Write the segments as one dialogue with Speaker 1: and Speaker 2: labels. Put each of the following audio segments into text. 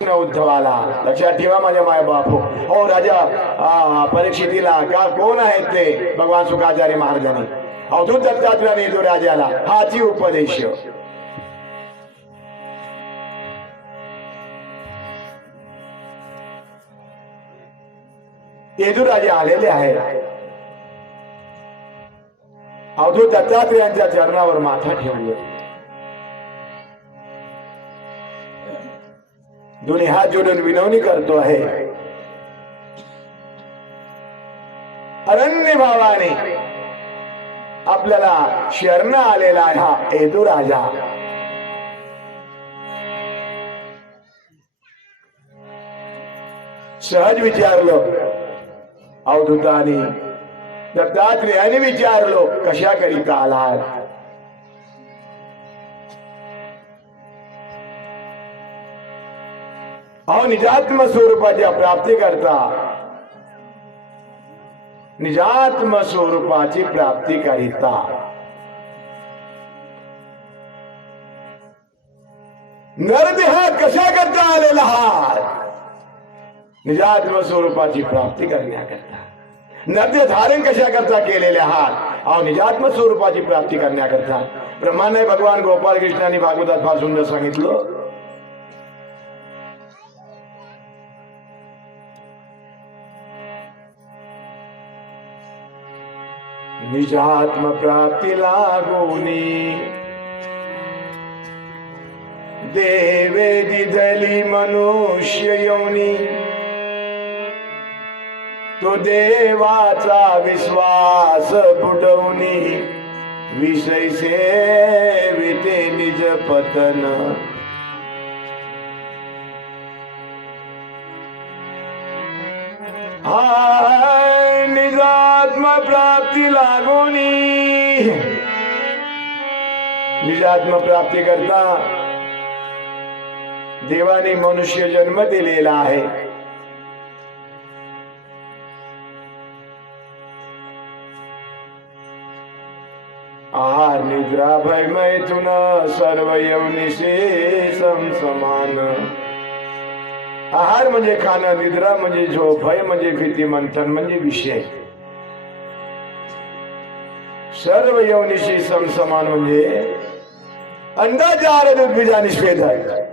Speaker 1: कृष्ण उद्धवाला लक्षात ठेवा माझ्या माय बाप. हो, हो राजा. परीक्षितीला का कोण आहेत ते? भगवान सुखाचार्य महाराजांनी. हो, अवधूत दत्तात्रयाने जो राजाला. हाची उपदेश. येदू राजे आलेले आहेत. अवधूत दत्तात्रयांच्या चरणावर माथा ठेवले. दोन्ही हात जोडून विनवणी करतो आहे. अरण्य भावाने आपल्याला शरण आलेला आहे हा येतो राजा. सहज विचारलो अवधूताने दत्तात्रेयाने विचारलो कशा करीता आलात? अहो निजात्म स्वरूपाच्या प्राप्ती करता। निजात्म स्वरूपाची प्राप्ती करिता। नरदेहात कशा करता आलेला आहात निजात्म स्वरूपाची प्राप्ती करण्याकरता नद्य धारण कशा करता केलेले आहात अहो निजात्म स्वरूप प्राप्ती करण्याकरता ब्रह्माने भगवान, गोपाल कृष्णाने भागवतात फार सुंदर सांगितलं निजात्म प्राप्ती लागोनी। देवे दिदली मनुष्य योनी। तो देवाचा विश्वास बुडवणी विषय सेविते निज पतन। हा निजात्म प्राप्ती लागोनी निजात्म प्राप्ती करता देवाने मनुष्य जन्म दिलेला आहे। आहार निद्रा भय मैथुन, सर्व यवनिशे समान। आहार म्हणजे खाणं, निद्रा म्हणजे झोप, भय म्हणजे भीती, मंथन म्हणजे विषय। सर्व यवनीशी समसमान म्हणजे अंडाचार बीजाने श्वेत आहे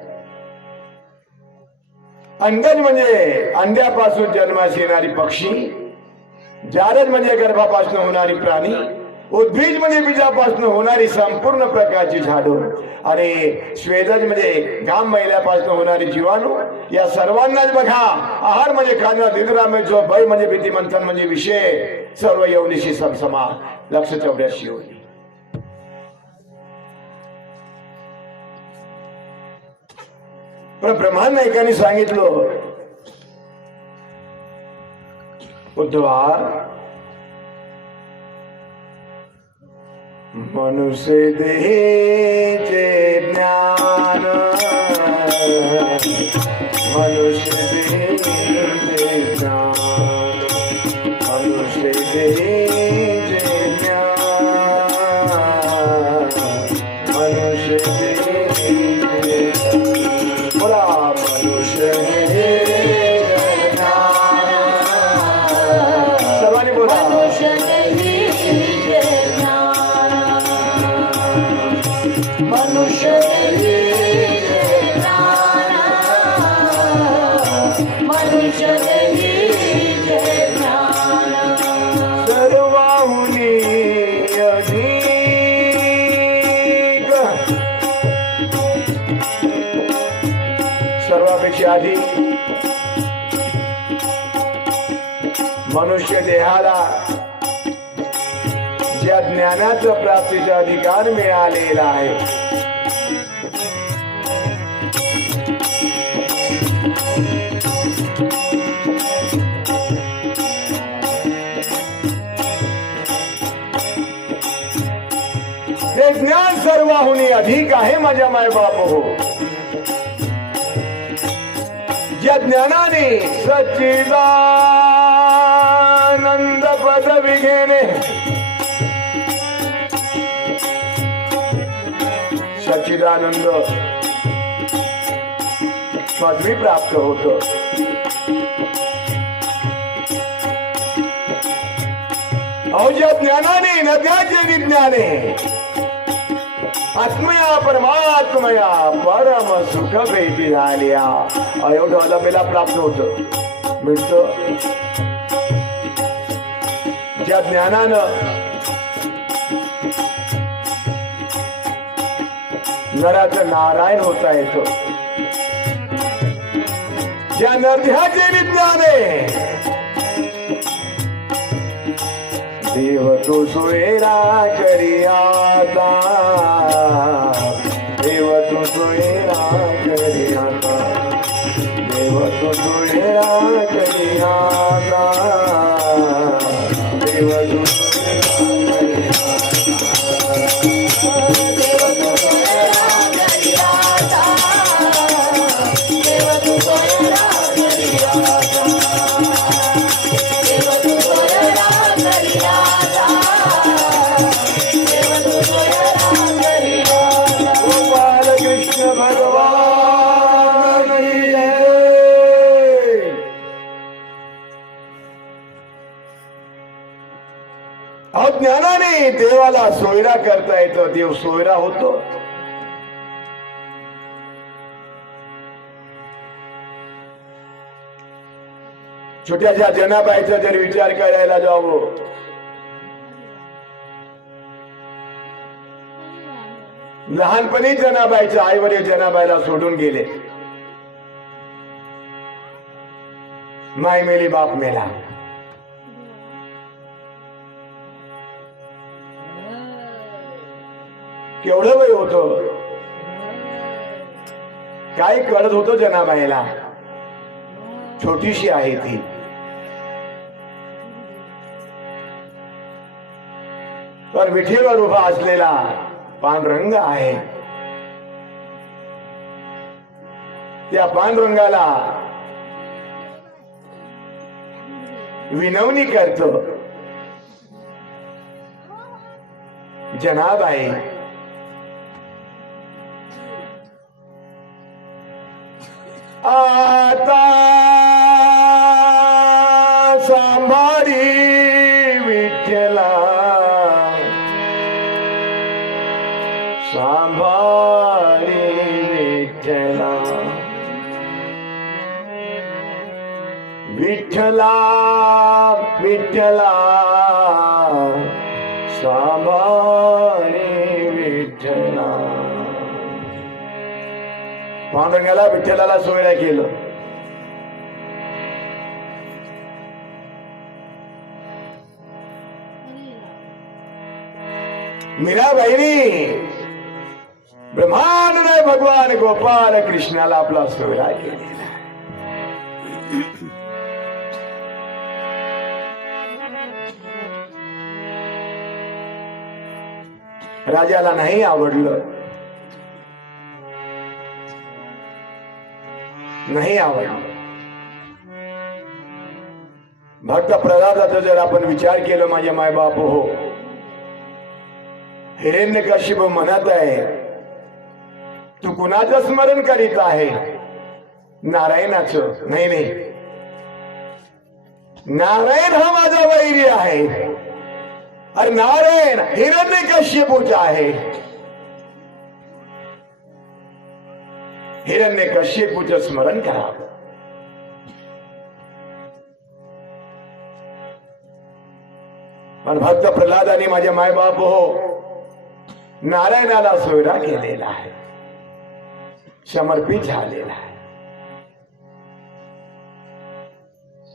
Speaker 1: अंडज म्हणजे अंड्यापासून जन्मास येणारी पक्षी जारज म्हणजे गर्भापासून होणारी प्राणी उद्भिज म्हणजे बीजापासून होणारी संपूर्ण प्रकारची झाडं। आणि श्वेदज म्हणजे घाम महिल्यापासून होणारी जीवाणू या सर्वांनाच बघा। आहार म्हणजे खाणं निद्रा म्हणजे भय म्हणजे भीती मंथन म्हणजे विषय सर्व यवनीशी समसमान। लक्ष चौऱ्याशी होईल पण ब्रह्मांड नायकाने सांगितलं उद्धवा मनुष्य देहेचे ज्ञान मनुष्य देह मनुष्य देहाला ज्या ज्ञानाचा प्राप्तीचा अधिकार मिळालेला आहे. हे ज्ञान सर्वाहुनी अधिक आहे माझ्या माय बाप हो. ज्या ज्ञानाने सचिदा सच्चिदानंद पदवी प्राप्त होत. अवज्या ज्ञानाने नद्याचे विज्ञाने. आत्मया परमात्मया परम सुख भेटी झाल्या. अयोध्या अलबेला प्राप्त होत. मिळत. ज्या ज्ञानानं नराचं नारायण होता येतो ज्या नद्याचे विज्ञान देव तो सोयरा करिया देवाला सोयरा करता येतो देव सोयरा होतो. छोट्याशा जनाबाईचा जर विचार करायला जावो. लहानपणी जनाबाईच्या आई वडील जनाबाईला सोडून गेले. माय मेली बाप मेला. केवढं वय होत? काय कळत होतं जनाबाईला. छोटीशी आहे ती. पण विठीवर उभा असलेला पांडुरंग आहे. त्या पांडुरंगाला विनवणी करतो. जनाब आहे विठ्ठला विठ्ठला सांभारी विठ्ठला. पांडुरंगाला विठ्ठलाला सोयऱ्या केलं. मीरा बहिणी ब्रह्मांड भगवान गोपाल कृष्णाला आपला सोयरा केलेला राजाला नाही आवडलं. नाही आवडलं. भक्त प्रल्हादाचा जर आपण विचार केला माझे मायबाप हो. हिरण्य कशिप म्हणत आहे तू कुणाचं स्मरण करीत आहे? नारायणाचं. नाही नाही. नारायण हा माझा वैरी आहे. अरे नारायण हिरण्य कश्यपूचा आहे. हिरण्य कश्यपूचं स्मरण करा. पण भक्त प्रल्हादाने माझे मायबाप हो नारायणाला सोयरा केलेला आहे. समर्पित झालेला आहे.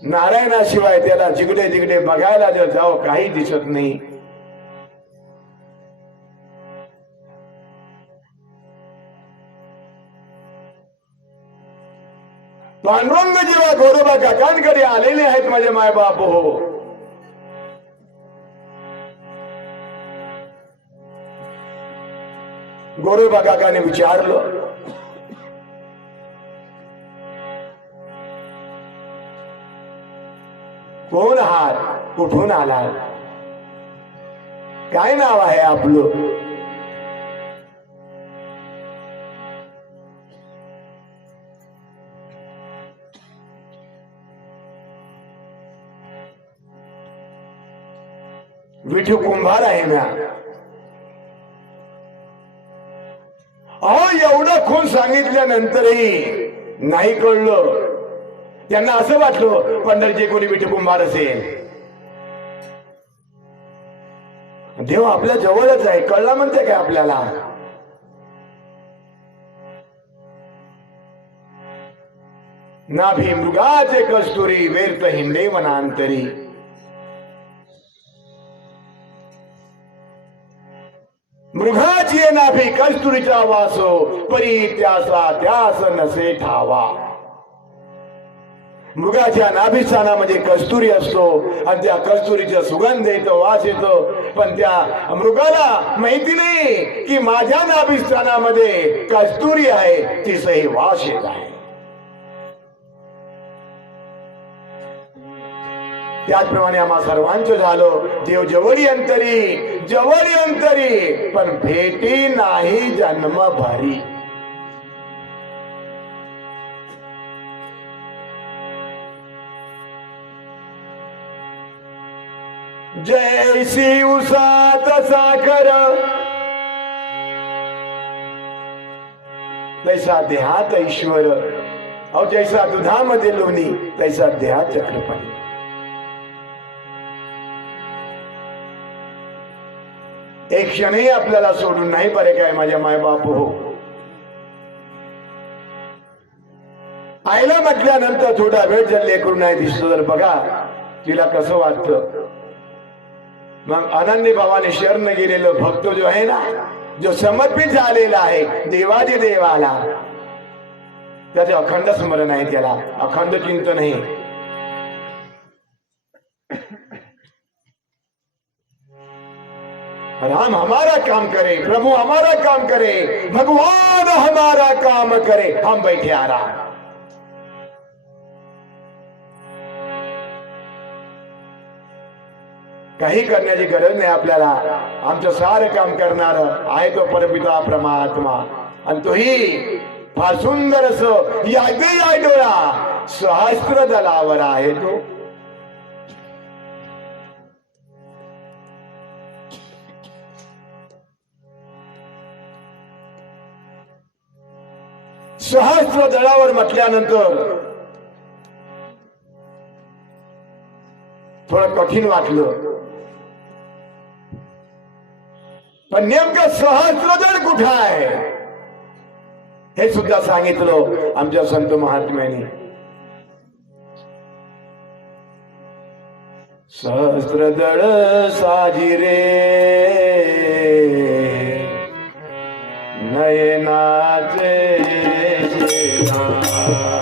Speaker 1: नारायणाशिवाय त्याला जिकडे जिकडे बघायला जर जावं काही दिसत नाही. पांडुरंग जेव्हा गौरबा काकांकडे आलेले आहेत माझे मायबाप हो. गोरोबा काकाने विचारलं कोण आहात? कुठून आलात? काय नाव आहे आपलं? विठू कुंभार आहे ना अहो एवढं खून सांगितल्यानंतरही नाही कळलं. त्यांना असं वाटलं पंढरचे कोणी विठू कुंभार असेल. देव आपल्या जवळच आहे कळला म्हणते काय आपल्याला? नाभी मृगाचे कस्तुरी वेर्त हिंडे वनांतरी. मृगाची नाभी कस्तुरीचा वासो परी त्यासा त्यास नसे ठावा। मृगाच्या नाभिस्थानामध्ये म्हणजे कस्तुरी असतो आणि त्या कस्तुरीचा सुगंध येतो वास येतो पण त्या मृगाला माहिती नाही की माझ्या नाभिस्थानामध्ये कस्तुरी आहे तिसही वास येत आहे. त्याचप्रमाणे आम्हा सर्वांचं झालं देव जवळी अंतरी जवळी अंतरी पण भेटी नाही जन्म भारी जैसी उसात साखर तैसा देहात ईश्वर अहो जैसा दुधामध्ये लोणी तैसा देहात चक्रपाणी. एक क्षणही आपल्याला सोडून नाही बरे काय माझ्या मायबाप. हो आईला म्हटल्यानंतर थोडा वेळ जर लेकरू नाही दिसतो तर बघा तिला कसं वाटतं. मग अनन्य भावाने शरण गेलेलं भक्त जो आहे ना जो समर्पित झालेला आहे देवादी देवाला त्याचे अखंड स्मरण आहे त्याला. अखंड चिंतन आहे. राम हमारा काम करे प्रभु हमारा काम करे भगवान हमारा काम करे। हम बैठे आराम। काही करण्याची गरज नाही आपल्याला। आमचं सारं काम करणार आहे तो परमिता परमात्मा। आणि तोही फार सुंदर असं या डोळा सहस्त्र दलावर आहे तो। सहस्त्र दळावर म्हटल्यानंतर थोडं कठीण वाटलं. पण नेमकं सहस्रदळ कुठं आहे? हे सुद्धा सांगितलं आमच्या संत महात्म्याने. सहस्रदळ साजिरे. Bye.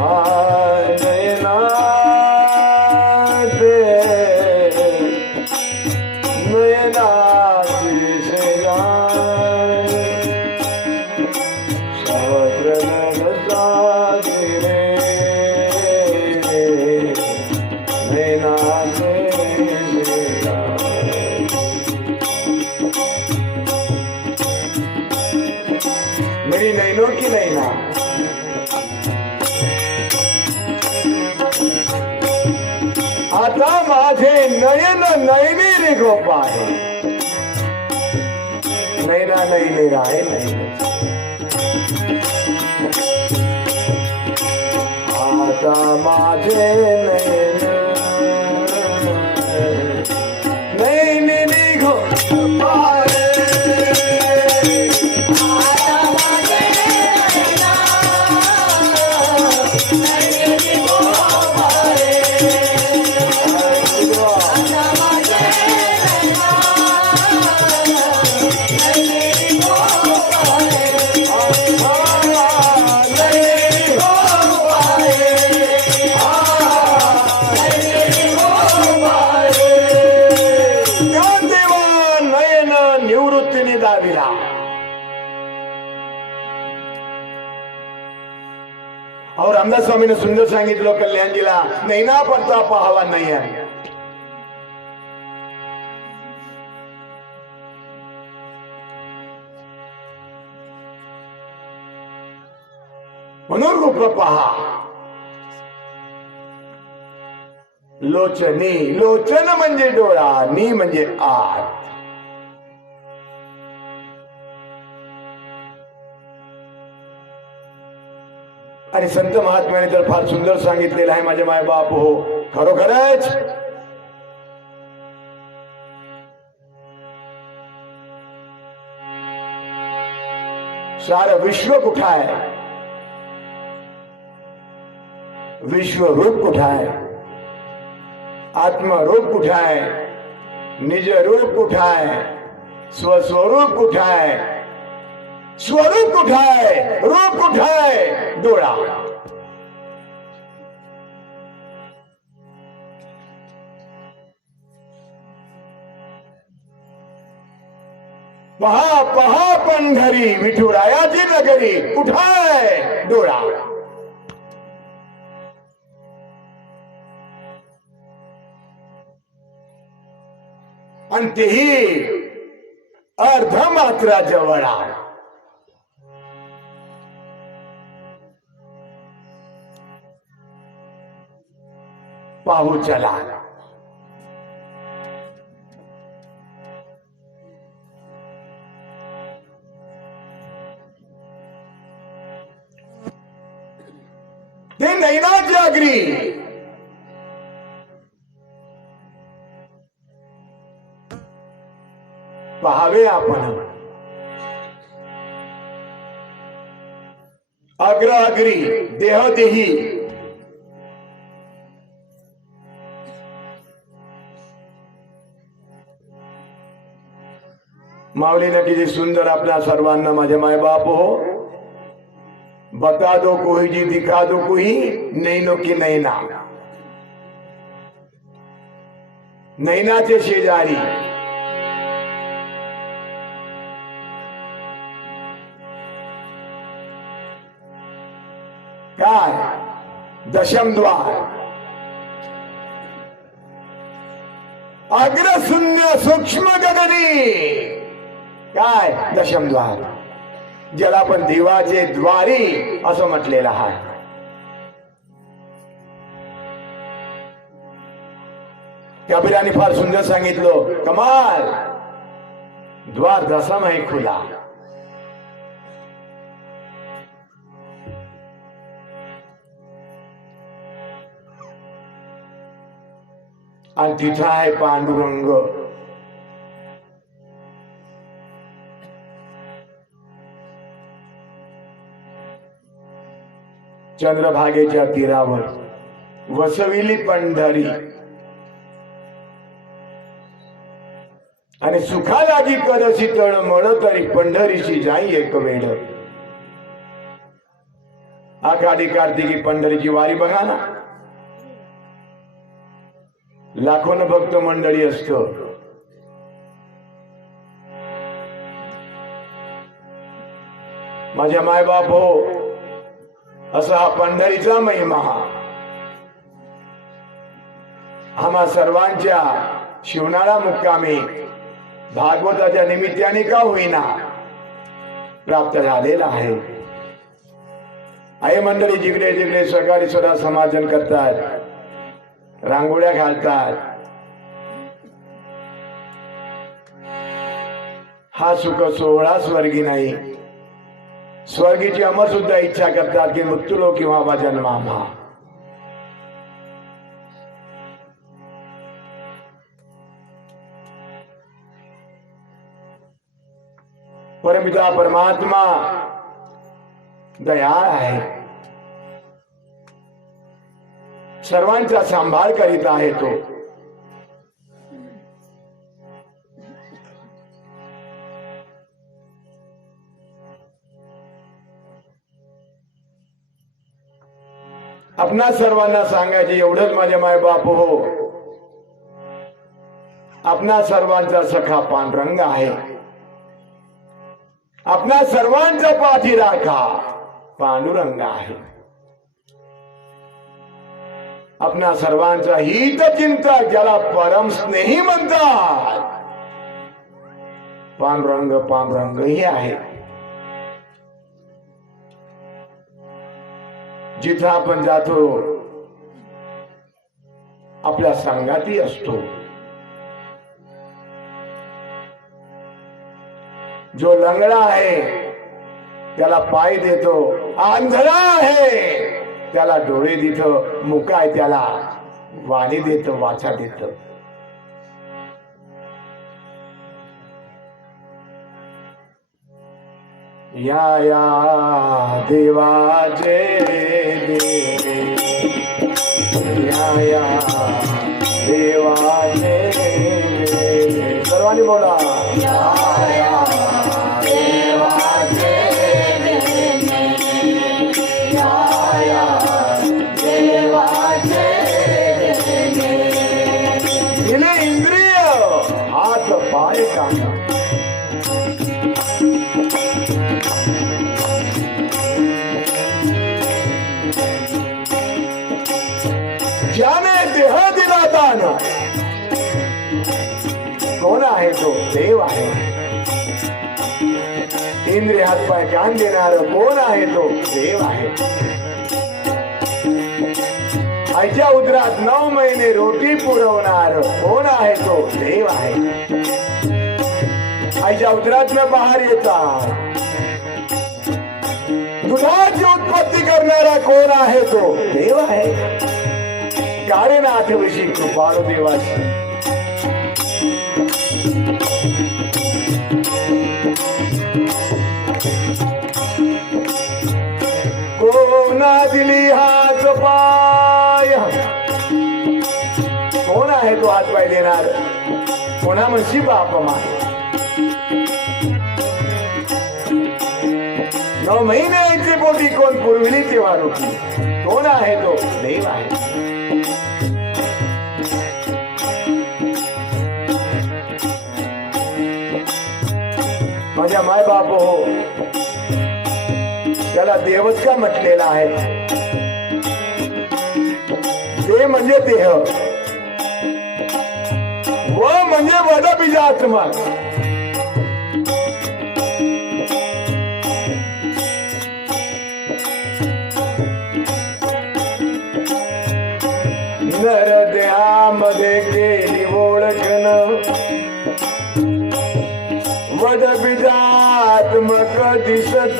Speaker 1: 아. नैना नैने राय नैने आता माझे नयन नैने रे सांगितलं कल्याणजीला नैना पडता पाहावा नाही आहे. म्हणून रूप पहा. लोचनी लोचन म्हणजे डोळा नी म्हणजे आत. संत महात्म्याने तर फार सुंदर सांगितलेलं आहे, माझे माय बाप हो. खरोखरच? सार विश्व कुठं आहे? विश्वरूप कुठं आहे? आत्मरूप कुठं आहे? निज रूप आहे? स्वस्वरूप आहे? स्वरूप कुठं आहे रूप कुठं आहे डोळा पहा पहा पंढरी विठुरायाची नगरी कुठं आहे डोळा आणि तेही अर्ध मात्रा जवळा पाहू चला. ते नैनाची अग्री पहावे आपण. अग्र अग्री माऊलीनं किती सुंदर आपल्या सर्वांना माझे मायबाप हो. बता दो कोई जी, दिखा दो कोई नैनो की नैना. नैनाचे शेजारी. काय? दशमद्वार अग्रशून्य सूक्ष्म गगनी. काय? दशमद्वार ज्याला आपण देवाचे द्वारी असं म्हटलेलं आहे. कबीराने फार सुंदर सांगितलं कमाल! द्वार दसम आहे खुला. आणि तिथं आहे पांडुरंग. चंद्रभागेच्या तीरावर. वसविली पंढरी. आणि सुखा लागी कदशी तळ मळ तरी पंढरीशी जाई एक वेळ. आखाडी कार्तिकी पंढरीची वारी बघा ना. लाखोन भक्त मंडळी असत. माझ्या मायबाप हो असा हा पंढरीचा महिमा. आम्हा सर्वांच्या शिवनाळा मुक्कामी भागवताच्या निमित्ताने का होईना प्राप्त झालेला आहे. आई मंडळी जिकडे जिकडे सकाळी स्वतः समाजन करतात रांगोळ्या घालतात. हा सुख सोहळा स्वर्गी नाही. स्वर्गीची अमर सुद्धा इच्छा करतात की मृत्यूलो किंवा वा जन्मामा परमिता, परमात्मा दयाळ आहे सर्वांचा सांभाळ करीत आहे तो आपणा सर्वांना सांगायचे एवढंच माझे मायबाप हो. आपणा सर्वांचा सखा पांढरंग आहे. आपणा सर्वांचा पाठी राखा पांडुरंग आहे. आपणा सर्वांचा हित चिंता ज्याला परम स्नेही म्हणतात. पांडुरंग पांडुरंग ही आहे. जिथं आपण जातो आपल्या सांगाती असतो. जो लंगडा आहे त्याला पाय देतो. आंधळा आहे त्याला डोळे देतो. मुका आहे त्याला वाणी देतो वाचा देतो. या या देवाचे देवे. या या देवाचे देवे. सर्वांनी बोला.
Speaker 2: या या
Speaker 1: आहे तो देव आहे. इंद्रिय हातपाय ज्ञान देणार कोण आहे तो देव आहे. आईच्या उदरात नऊ महिने रोटी पुरवणार कोण आहे तो देव आहे. आईच्या उदरात न बाहेर येतात. दुधाची उत्पत्ती करणारा कोण आहे तो देव आहे. काळीनाथ विषयी कृपाळू देवाची कोणा दिली हात पाय कोण आहे तो हात पाय देणार? कोणा म्हणशी बाप माय नऊ महिन्याची पोटी कोण पुरविली तेव्हा वारुकी कोण आहे तो? देव आहे. माझ्या माय बाप हो. त्याला देवच का म्हटलेला आहे? ते म्हणजे देह. व म्हणजे वडबीजा आत्मा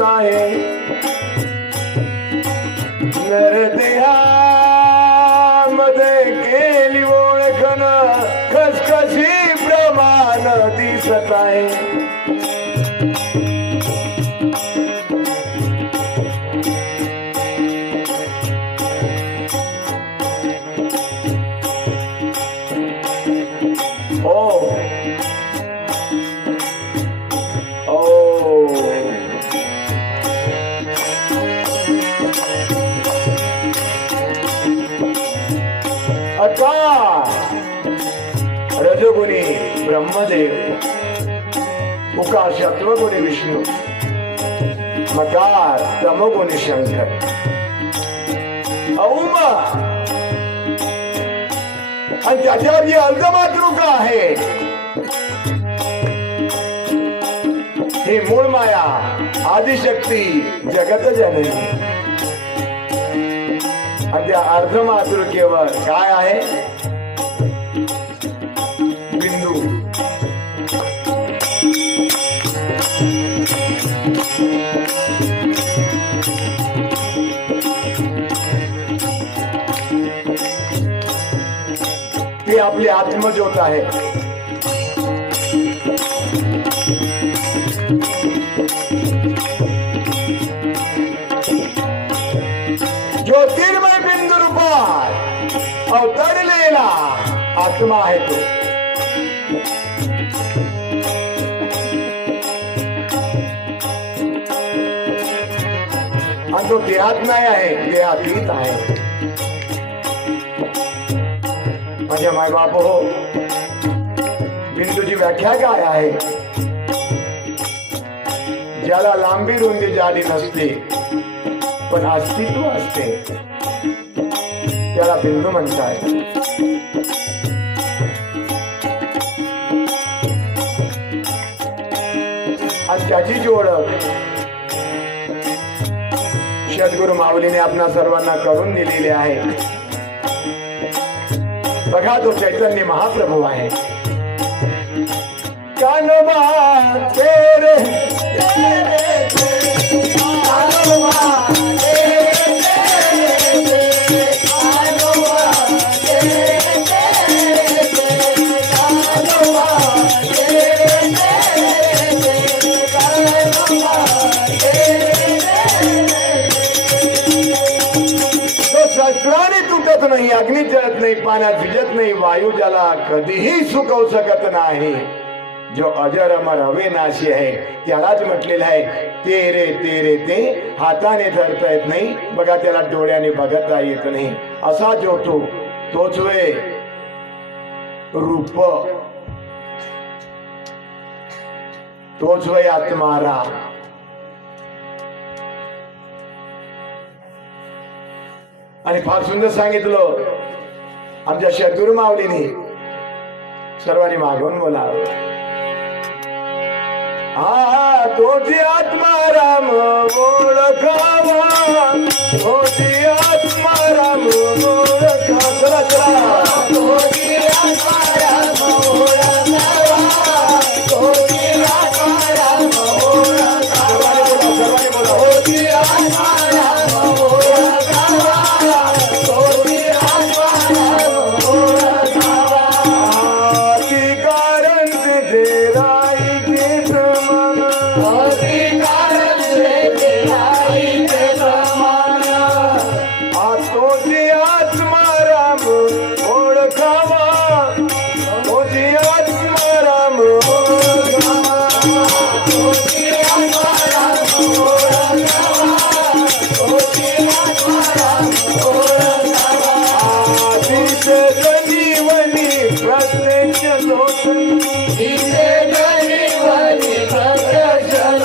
Speaker 1: दिसत आहे. नरदेहामध्ये केली ओळखन खसखशी प्रमाण दिसत आहे. उका सत्वगुणी विष्णू? मकार तमगुणी शंकर? औम आणि त्याच्यावर जी अर्धमातृका आहे. हे मूळ माया आदिशक्ती जगत जननी आणि त्या अर्धमातृकेवर काय आहे? ती आपली आत्मज्योत आहे ज्योतिर्मय बिंदू रूपात अवतरलेला आत्मा आहे तो। तो देहात नाही आहे देहातीत आहे माझ्या मायबाप हो बिंदूची व्याख्या काय आहे? ज्याला लांबी रुंदी जाडी नसते पण अस्तित्व असते. त्याला बिंदू म्हणतात आज त्याची जी ओळख सद्गुरु माऊलीने आपणा सर्वांना करून दिलेली आहे. बघा तो चैतन्य महाप्रभू आहे कानोबा तेरे कानोबा नाही अग्नी जळत नाही पाण्यात भिजत नाही वायू ज्याला कधीही सुकवू शकत नाही. जो अजर अमर अविनाशी आहे त्यालाच म्हटलेलं आहे तेरे तेरे ते हाताने धरता येत नाही बघा त्याला डोळ्याने बघता येत नाही. असा जो तो तोच वे रूप. तोच वे आत्मारा. आणि फार सुंदर सांगितलं. आमच्या शत्रू मावलीने सर्वांनी मागवून बोलावं. हा तोची आत्माराम ओळखावा. तोची आत्माराम ओळखा